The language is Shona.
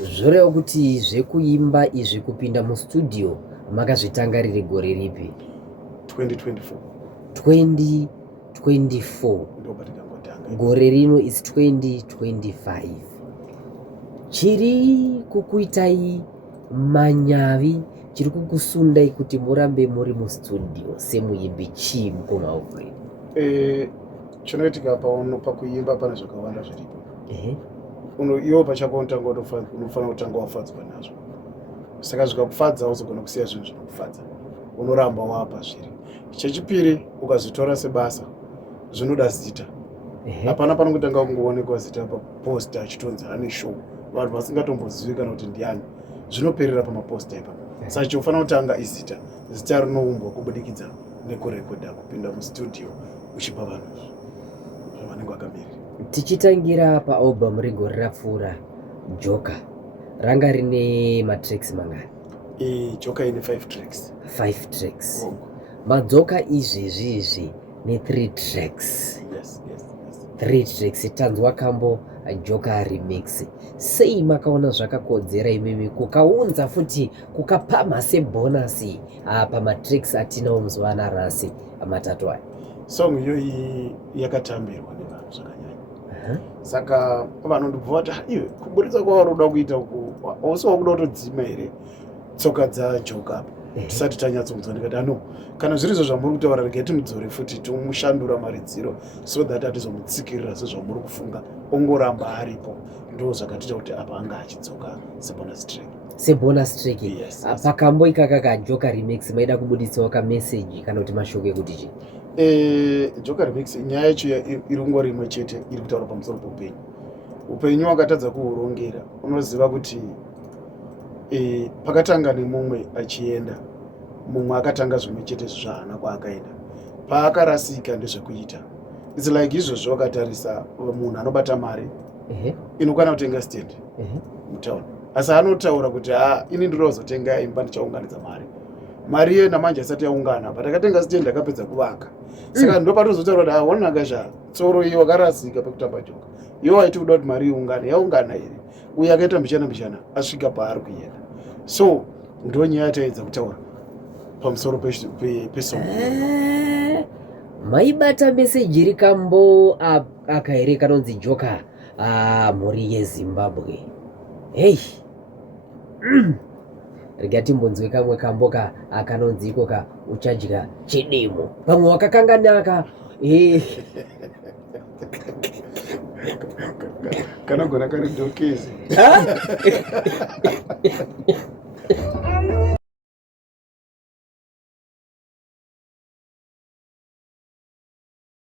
zvoreva kuti zvekuimba izvi kupinda mustudio makazvitanga riri gore ripi? 2024. Gore rino is 2025. Chiri kukuitai manyavi, chiri kukusundai kuti murambe muri mustudio semuimbi chii mukoma Alfred? Chinoitika pakuimba pana zvakawanda zviripo. Iwo pachako unofana kutanga wafadzwa nazvo. Saka zvikakufadza uzogona kusiya zvinhu zvinokufadza. Unoramba wapa zviri. Chechipiri, ukazvitora sebasa zvinoda zita. Hapana panongotanga kungoonekwa zita paposta achitonzi ane show. Vanhu vasingatombozivi kana kuti ndiani. Zvinoperera pamaposta ipapo. Saka chofana kutanga izita. Zita rinoumbwa kubudikidza nekurekodha, kupinda mustudio uchipa vanhu zvavanenge vakamirira. Tichitangira paalbum regore rapfuura Joka, ranga rine matracks mangani? Joka ine 5 tracks. 5 tracks. Madzoka izvi ne 3 tracks. Yes. 3 tracks. Tanzwa kambo Joka remix. Sei makaona zvakakodzera imimi kukaunza futi kukapama sebonasi pamatracks atinawo muzuva narasi matatu aya? Song iyoyi yakatambirwa nevanhu zvakanyanya. Saka vanondobva vati iwe kuburitsa kwavari kuda kuita uku ausi wakuda kutodzima here tsoka dzaJoka apa tisati tanyatsonzwa. Ndikati ano kana zviri izvo zvamuri kutaura regai timudzore futi tomushandura maridziro so that atizomutsikirira sezvamuri kufunga, ongoramba aripo. Ndo zvakatiita kuti apa anga achidzoka sebonus track. Sebonus track. Yes. Pakambo ikaka kaJoka remix maida kubuditsawo kameseji kana kuti mashoko ekuti chii? Joka remix nyaya yacho iri ngori imwe chete, iri kutaura pamusoro poupenyu. Upenyu wakatadza kuhurongera. Unoziva kuti pakatanga nemumwe achienda, mumwe akatanga zvimwe chete zvahaana kwaakaenda. Paakarasika ndezvekuita. It's like izvozvo wakatarisa munhu anobata mari inokwana kutenga stand mutauni, asi anotaura kuti ini ndiri kuzotenga imba ndichaunganidza mari. Mari yena manje asati yaungana, patakatenga stand akapedza kuvaka. Saka ndo patozotaura kuti wanaka tsoro iyo wakarasika pekutamba Joka. Iwo aiti kuda kuti mari iungane, yaungana here. Uye akaita mbichana asvika paari kuenda. So ndo nyaya yataedza kutaura pamusoro pesong. Maibata meseji rikambo aka here kanonzi Joka mhuri yeZimbabwe. Hey. Rigatimbonzwe kamwe kamboka akanonzi ikoka uchadya chidimo. Pamwe wakakanganaka. Kanogona kari dokezi.